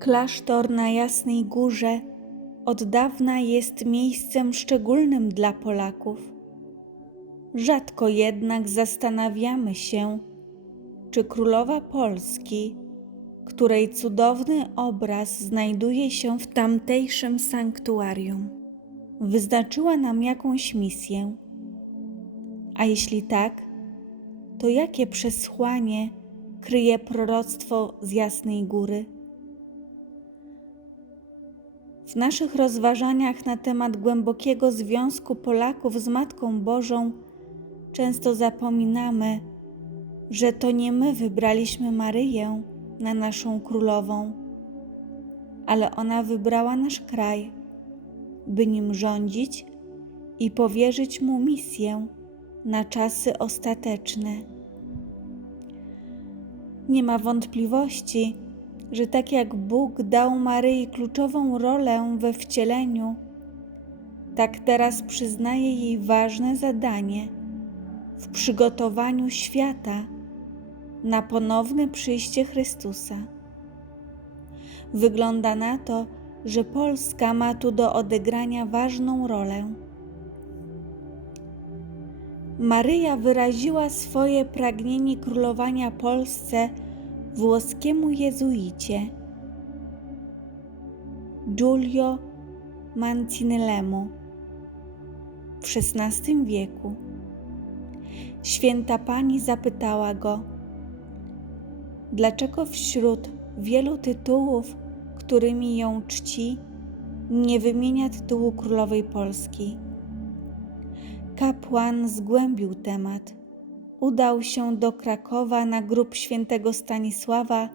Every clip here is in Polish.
Klasztor na Jasnej Górze od dawna jest miejscem szczególnym dla Polaków. Rzadko jednak zastanawiamy się, czy królowa Polski, której cudowny obraz znajduje się w tamtejszym sanktuarium, wyznaczyła nam jakąś misję. A jeśli tak, to jakie przesłanie kryje proroctwo z Jasnej Góry? W naszych rozważaniach na temat głębokiego związku Polaków z Matką Bożą często zapominamy, że to nie my wybraliśmy Maryję na naszą królową, ale ona wybrała nasz kraj, by nim rządzić i powierzyć mu misję na czasy ostateczne. Nie ma wątpliwości, że tak jak Bóg dał Maryi kluczową rolę we wcieleniu, tak teraz przyznaje jej ważne zadanie w przygotowaniu świata na ponowne przyjście Chrystusa. Wygląda na to, że Polska ma tu do odegrania ważną rolę. Maryja wyraziła swoje pragnienie królowania Polsce włoskiemu jezuicie Giulio Mancinellemu w XVI wieku. Święta Pani zapytała go, dlaczego wśród wielu tytułów, którymi ją czci, nie wymienia tytułu królowej Polski. Kapłan zgłębił temat. Udał się do Krakowa na grób świętego Stanisława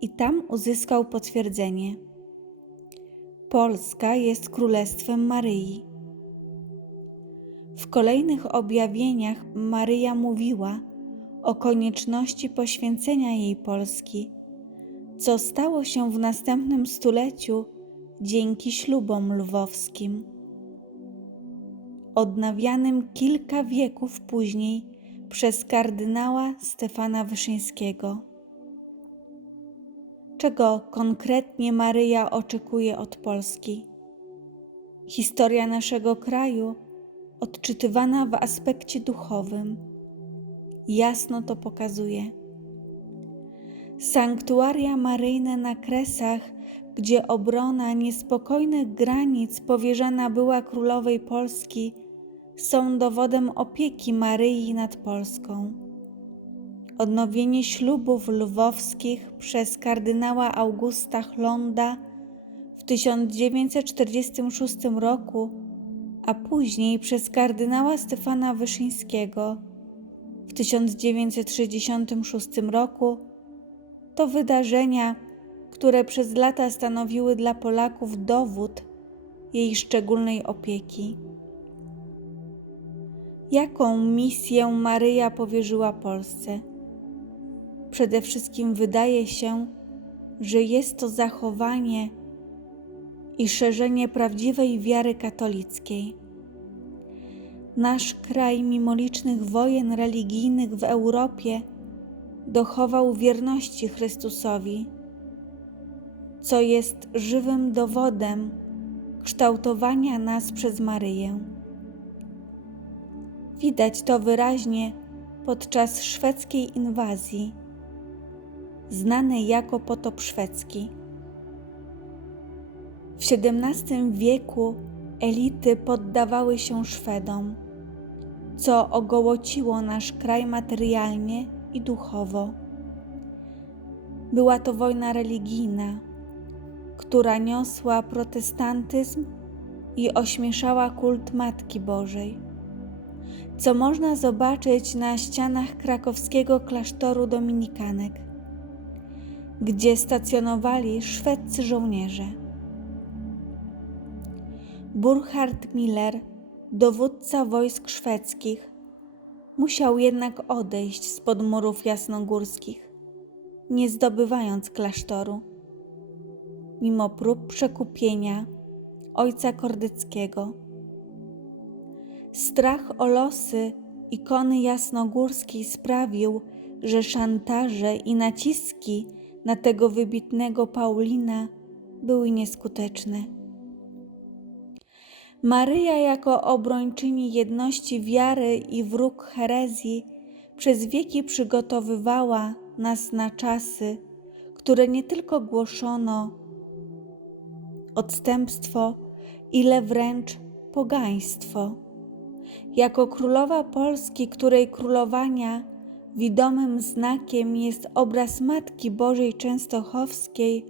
i tam uzyskał potwierdzenie. Polska jest królestwem Maryi. W kolejnych objawieniach Maryja mówiła o konieczności poświęcenia jej Polski, co stało się w następnym stuleciu dzięki ślubom lwowskim, odnawianym kilka wieków później przez kardynała Stefana Wyszyńskiego. Czego konkretnie Maryja oczekuje od Polski? Historia naszego kraju, odczytywana w aspekcie duchowym, jasno to pokazuje. Sanktuaria maryjne na Kresach, gdzie obrona niespokojnych granic powierzana była królowej Polski, są dowodem opieki Maryi nad Polską. Odnowienie ślubów lwowskich przez kardynała Augusta Chlonda w 1946 roku, a później przez kardynała Stefana Wyszyńskiego w 1966 roku, to wydarzenia, które przez lata stanowiły dla Polaków dowód jej szczególnej opieki. Jaką misję Maryja powierzyła Polsce? Przede wszystkim wydaje się, że jest to zachowanie i szerzenie prawdziwej wiary katolickiej. Nasz kraj, mimo licznych wojen religijnych w Europie, dochował wierności Chrystusowi, co jest żywym dowodem kształtowania nas przez Maryję. Widać to wyraźnie podczas szwedzkiej inwazji, znanej jako potop szwedzki. W XVII wieku elity poddawały się Szwedom, co ogołociło nasz kraj materialnie i duchowo. Była to wojna religijna, która niosła protestantyzm i ośmieszała kult Matki Bożej, co można zobaczyć na ścianach krakowskiego klasztoru dominikanek, gdzie stacjonowali szwedzcy żołnierze. Burchard Miller, dowódca wojsk szwedzkich, musiał jednak odejść spod murów jasnogórskich, nie zdobywając klasztoru, mimo prób przekupienia ojca Kordyckiego. Strach o losy ikony jasnogórskiej sprawił, że szantaże i naciski na tego wybitnego Paulina były nieskuteczne. Maryja jako obrończyni jedności wiary i wróg herezji przez wieki przygotowywała nas na czasy, które nie tylko głoszono odstępstwo, ile wręcz pogaństwo. Jako królowa Polski, której królowania widomym znakiem jest obraz Matki Bożej Częstochowskiej,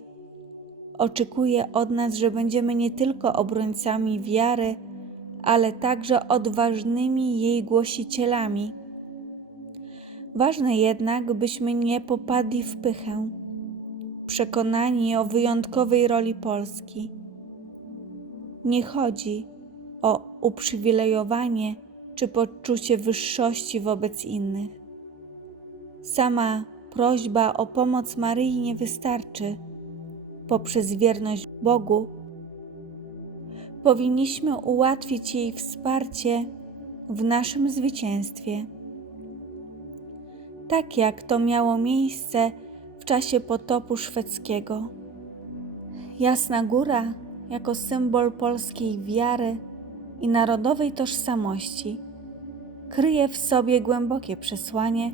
oczekuje od nas, że będziemy nie tylko obrońcami wiary, ale także odważnymi jej głosicielami. Ważne jednak, byśmy nie popadli w pychę, przekonani o wyjątkowej roli Polski. Nie chodzi o uprzywilejowanie czy poczucie wyższości wobec innych. Sama prośba o pomoc Maryi nie wystarczy. Poprzez wierność Bogu powinniśmy ułatwić jej wsparcie w naszym zwycięstwie. Tak jak to miało miejsce w czasie potopu szwedzkiego. Jasna Góra jako symbol polskiej wiary i narodowej tożsamości kryje w sobie głębokie przesłanie,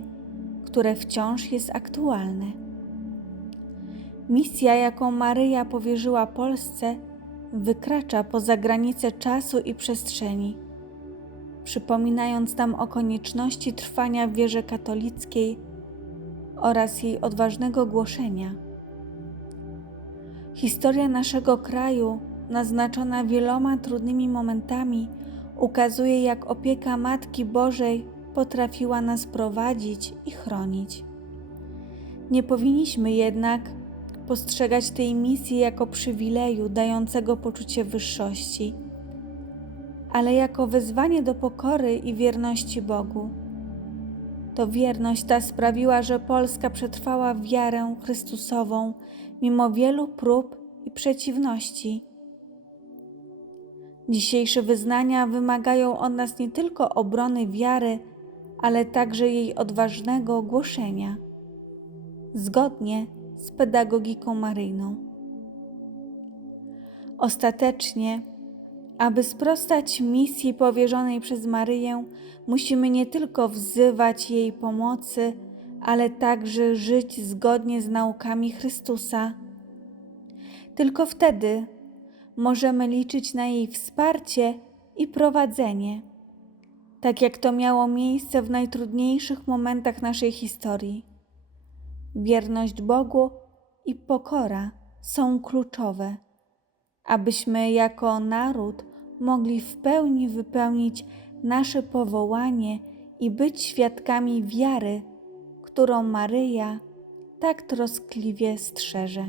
które wciąż jest aktualne. Misja, jaką Maryja powierzyła Polsce, wykracza poza granice czasu i przestrzeni, przypominając nam o konieczności trwania w wierze katolickiej oraz jej odważnego głoszenia. Historia naszego kraju, naznaczona wieloma trudnymi momentami, ukazuje, jak opieka Matki Bożej potrafiła nas prowadzić i chronić. Nie powinniśmy jednak postrzegać tej misji jako przywileju dającego poczucie wyższości, ale jako wezwanie do pokory i wierności Bogu. To wierność ta sprawiła, że Polska przetrwała wiarę Chrystusową mimo wielu prób i przeciwności. Dzisiejsze wyznania wymagają od nas nie tylko obrony wiary, ale także jej odważnego głoszenia, zgodnie z pedagogiką maryjną. Ostatecznie, aby sprostać misji powierzonej przez Maryję, musimy nie tylko wzywać jej pomocy, ale także żyć zgodnie z naukami Chrystusa. Tylko wtedy możemy liczyć na jej wsparcie i prowadzenie, tak jak to miało miejsce w najtrudniejszych momentach naszej historii. Wierność Bogu i pokora są kluczowe, abyśmy jako naród mogli w pełni wypełnić nasze powołanie i być świadkami wiary, którą Maryja tak troskliwie strzeże.